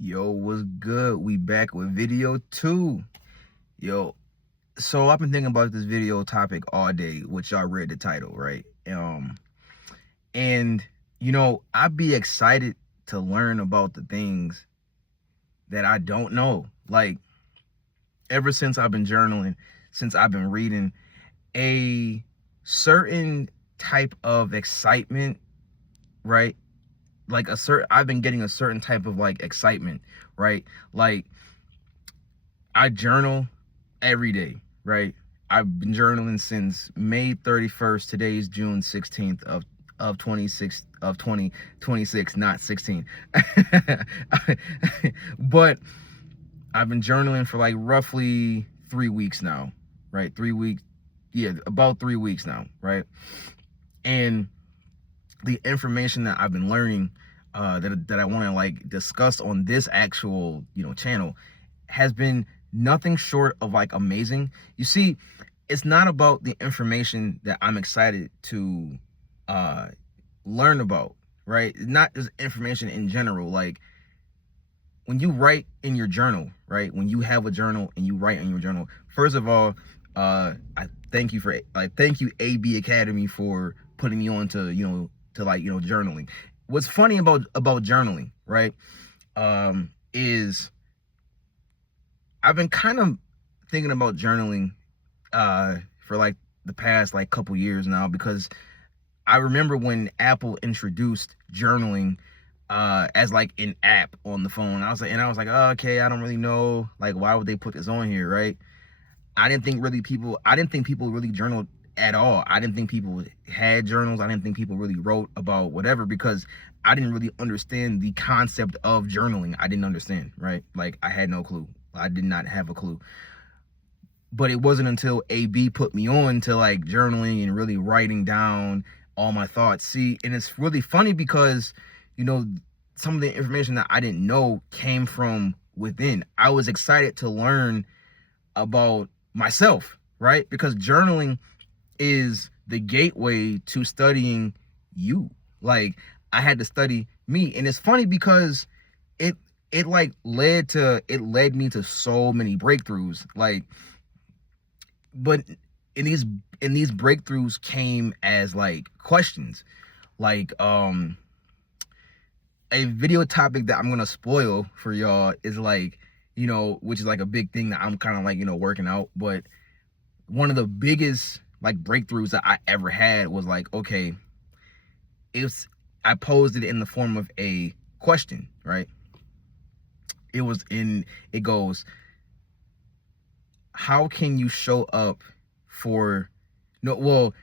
Yo, what's good? We back with video 2. Yo, so I've been thinking about this video topic all day, which y'all read the title, right? And I'd be excited to learn about the things that I don't know. Like, ever since I've been journaling, since I've been reading, a certain type of excitement, right? I've been getting a certain type of like excitement, right? Like, I journal every day, right? I've been journaling since May 31st. Today's June 16th of 2026, not 16. But I've been journaling for like roughly 3 weeks now, right? 3 weeks, yeah, about 3 weeks now, right? And the information that I've been learning, that I want to like discuss on this actual channel has been nothing short of like amazing. You see, it's not about the information that I'm excited to learn about, right? Not just information in general. Like, when you write in your journal, right? When you have a journal and you write in your journal, first of all, I thank you AB Academy for putting me on to journaling. What's funny about journaling, right? Is I've been kind of thinking about journaling for like the past like couple years now, because I remember when Apple introduced journaling as like an app on the phone. I was like, oh, okay, I don't really know, like, why would they put this on here, right? I didn't think people really journaled at all. I didn't think people had journals. I didn't think people really wrote about whatever, because I didn't really understand the concept of journaling. I didn't understand, right? Like, I had no clue. I did not have a clue. But it wasn't until AB put me on to like journaling and really writing down all my thoughts. See, and it's really funny because, some of the information that I didn't know came from within. I was excited to learn about myself, right? Because journaling is the gateway to studying you. Like, I had to study me. And it's funny because it led me to so many breakthroughs. Like, but in these breakthroughs came as like questions. Like, a video topic that I'm gonna spoil for y'all is like, which is like a big thing that I'm kind of like, working out. But one of the biggest like breakthroughs that I ever had was like, okay, if I posed it in the form of a question, right? It goes, how can you show up for, no, well,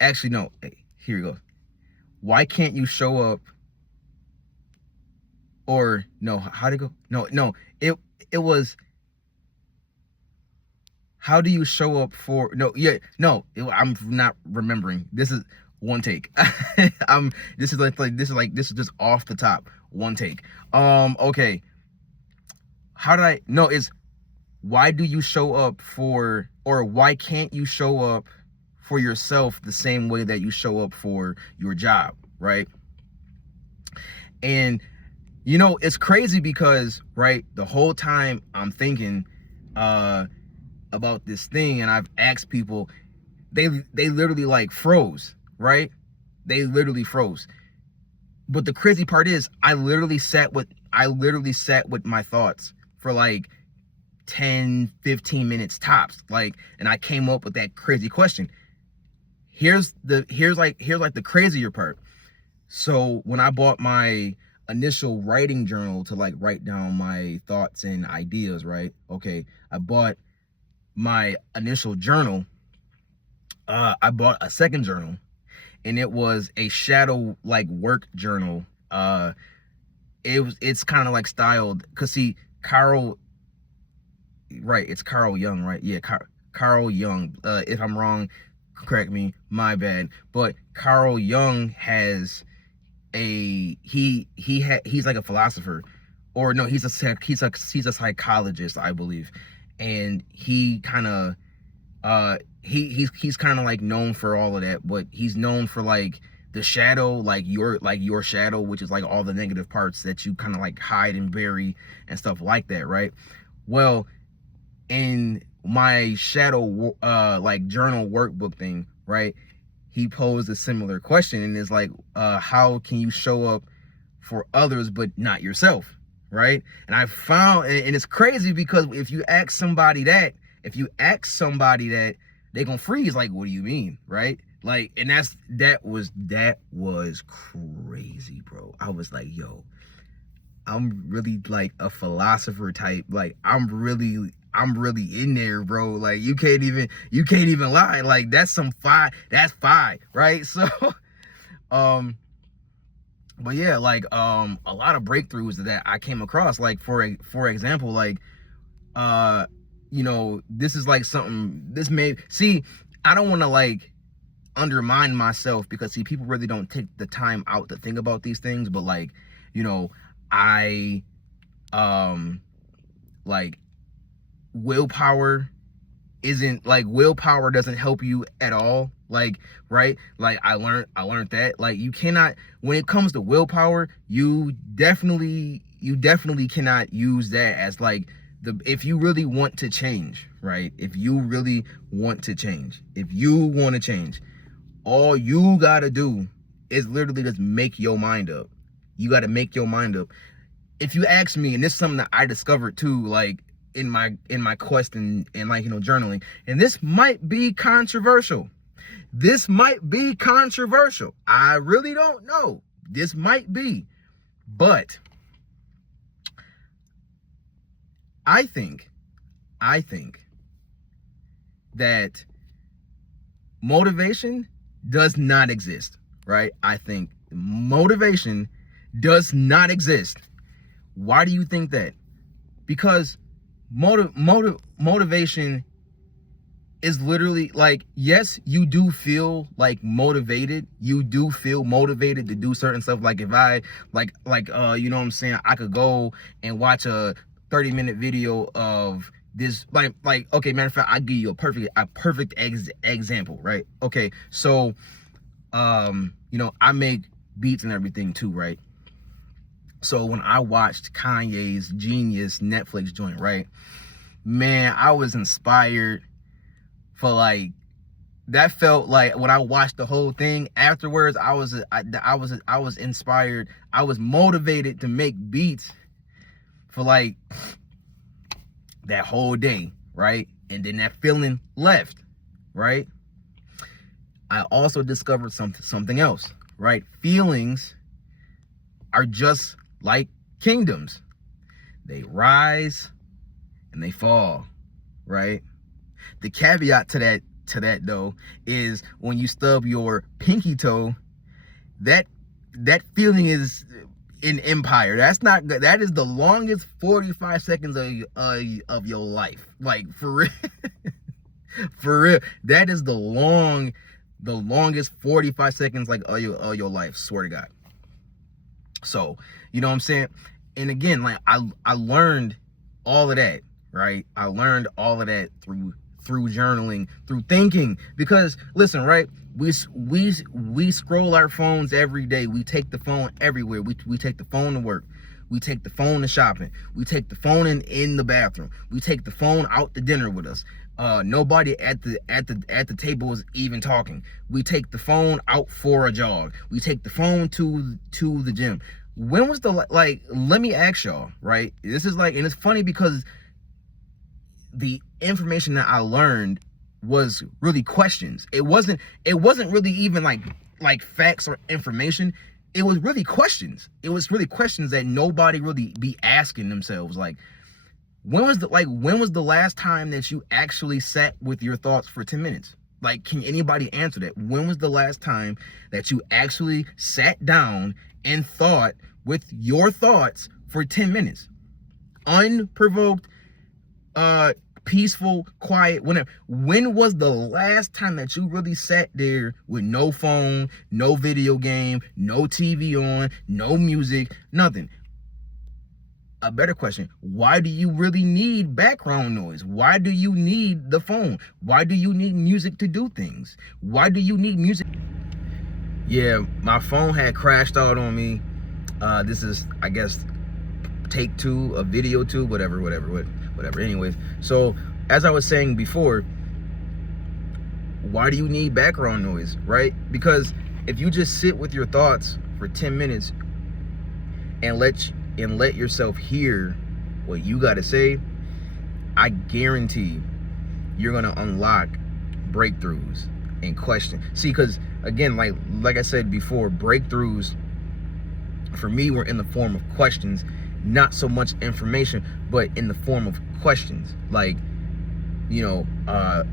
actually, no, here we go. Why can't you show up, or no, how'd it go? No, it was, how do you show up for, no, yeah, no, I'm not remembering. This is one take. This is just off the top, one take. Okay. It's, why do you show up for, or why can't you show up for yourself the same way that you show up for your job, right? And it's crazy because, right, the whole time I'm thinking about this thing, and I've asked people, they literally like froze, right? They literally froze. But the crazy part is, I literally sat with my thoughts for like 10-15 minutes tops, like, and I came up with that crazy question. Here's like the crazier part. So when I bought my initial writing journal to like write down my thoughts and ideas, right? Okay, I bought my initial journal. I bought a second journal, and it was a shadow like work journal. It's kind of like styled, cause see, Carl, right? It's Carl Jung, right? Yeah, Carl Jung. If I'm wrong, correct me. My bad. But Carl Jung has he's like a philosopher, or no, he's a psychologist, I believe, and he kind of he's kind of like known for all of that, but he's known for like the shadow, like your shadow, which is like all the negative parts that you kind of like hide and bury and stuff like that, right? Well, in my shadow like journal workbook thing, right, he posed a similar question, and it's like, how can you show up for others but not yourself, right? And I found, and it's crazy, because if you ask somebody that, they gonna freeze, like, what do you mean, right? Like, and that was crazy, bro. I was like, yo, I'm really like a philosopher type. Like, I'm really in there, bro. Like, you can't even lie. Like, that's fi, right? So but yeah, like a lot of breakthroughs that I came across, like for example, like this is like something, this made, see, I don't want to like undermine myself, because see, people really don't take the time out to think about these things. But like, I like willpower doesn't help you at all, like, right? Like, I learned that, like, you cannot, when it comes to willpower, you definitely cannot use that as like if you really want to change, right? If you want to change, all you gotta do is literally just make your mind up. You gotta make your mind up. If you ask me, and this is something that I discovered too, like in my quest and like, journaling, and this might be controversial. I really don't know. This might be, but I think that motivation does not exist, right? I think motivation does not exist. Why do you think that? Because motivation is literally like, yes, you do feel like motivated. You do feel motivated to do certain stuff. Like if I like you know what I'm saying, I could go and watch a 30-minute video of this, like okay, matter of fact, I'll give you a perfect example, right? Okay, so I make beats and everything too, right? So when I watched Kanye's Genius Netflix joint, right, man, I was inspired for like, that felt like when I watched the whole thing afterwards, I was inspired. I was motivated to make beats for like that whole day, right? And then that feeling left, right? I also discovered something else, right? Feelings are just like kingdoms. They rise and they fall, right? The caveat to that though is when you stub your pinky toe, that feeling is in empire. That is the longest 45 seconds of your life. Like, for real. For real. That is the longest 45 seconds like of your life, swear to God. So, you know what I'm saying? And again, like I learned all of that, right? I learned all of that through journaling, through thinking. Because listen, right? We scroll our phones every day. We take the phone everywhere. We take the phone to work. We take the phone to shopping. We take the phone in the bathroom. We take the phone out to dinner with us. Nobody at the table is even talking. We take the phone out for a jog. We take the phone to the gym. When was the, like, let me ask y'all, right? This is like, and it's funny because the information that I learned was really questions. It wasn't really even like facts or information. It was really questions. It was really questions that nobody really be asking themselves. Like, when was the last time that you actually sat with your thoughts for 10 minutes? Like, can anybody answer that? When was the last time that you actually sat down and thought with your thoughts for 10 minutes? Unprovoked, peaceful, quiet, whenever. When was the last time that you really sat there with no phone, no video game, no TV on, no music, nothing? A better question, why do you really need background noise? Why do you need the phone? Why do you need music to do things? Why do you need music? Yeah, my phone had crashed out on me. This is, I guess, take 2 of video 2, whatever. Anyways, so as I was saying before, why do you need background noise, right? Because if you just sit with your thoughts for 10 minutes and let yourself hear what you got to say, I guarantee you're going to unlock breakthroughs and question. See, because again, like I said before, breakthroughs for me were in the form of questions, not so much information, but in the form of questions. Like, you know,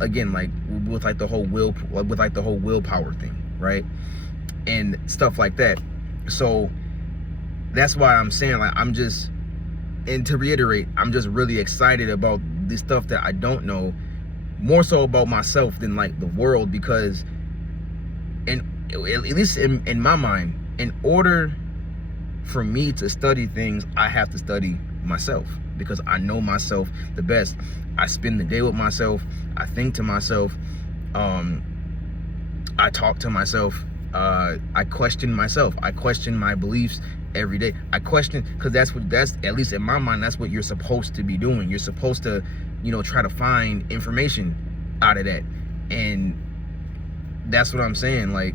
again, like with like the whole willpower thing, right? And stuff like that. So that's why I'm saying, like, and to reiterate, I'm just really excited about the stuff that I don't know, more so about myself than like the world, because at least in my mind, in order for me to study things, I have to study myself, because I know myself the best. I spend the day with myself. I think to myself. I talk to myself. I question myself. I question my beliefs every day. I question, because that's at least in my mind, that's what you're supposed to be doing. You're supposed to, you know, try to find information out of that. And that's what I'm saying. Like,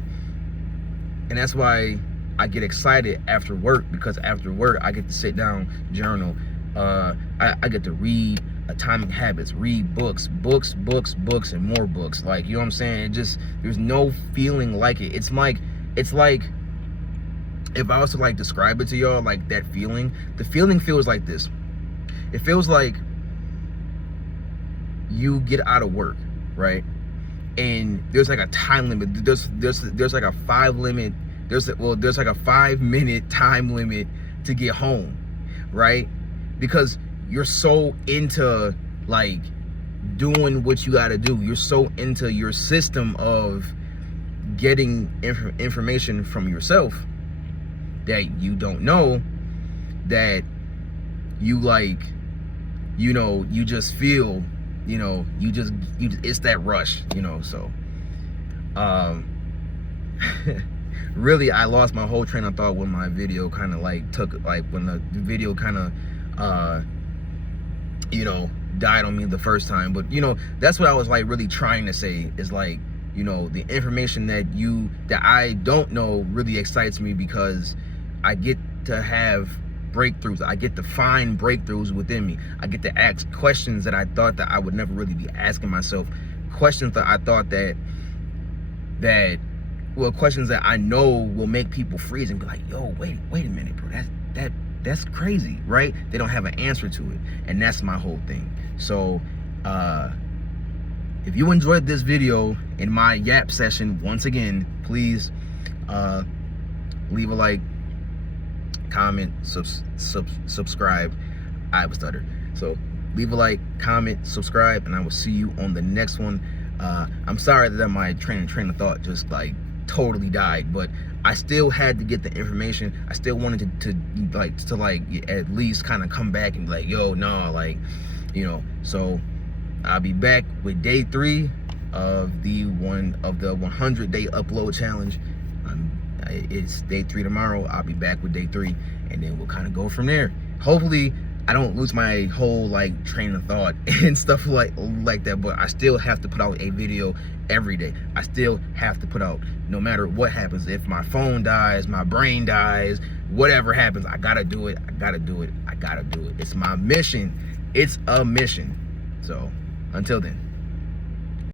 and that's why I get excited after work, because after work I get to sit down, journal. I get to read Atomic Habits, read books, and more books. Like, you know what I'm saying? It just, there's no feeling like it. It's like if I was to like describe it to y'all, like that feeling, the feeling feels like this. It feels like you get out of work, right? And there's like a time limit. There's like a 5 limit. There's like a 5-minute time limit to get home, right? Because you're so into like doing what you got to do. You're so into your system of getting information from yourself that you don't know that you, like, you know, you just feel, you know, it's that rush, you know. So really, I lost my whole train of thought when my video kind of like when the video kind of you know, died on me the first time. But, you know, that's what I was like really trying to say, is like, you know, the information that I don't know really excites me, because I get to have breakthroughs. I get to find breakthroughs within me. I get to ask questions that I thought that I would never really be asking myself. Questions that I thought questions that I know will make people freeze and be like, yo, wait a minute, bro. That's crazy, right? They don't have an answer to it. And that's my whole thing. So if you enjoyed this video in my yap session, once again, please leave a like, comment, subscribe. I have a stutter. So leave a like, comment, subscribe, and I will see you on the next one. I'm sorry that my train of thought just like totally died, but I still had to get the information. I still wanted to at least kind of come back and be like, yo, no, like, you know. So I'll be back with day 3 of the 100-day upload challenge. It's day 3 tomorrow. I'll be back with day 3, and then we'll kind of go from there. Hopefully I don't lose my whole like train of thought and stuff like that, but I still have to put out a video every day. I still have to put out, no matter what happens. If my phone dies, my brain dies, whatever happens, I gotta do it. It's my mission. It's a mission. So until then.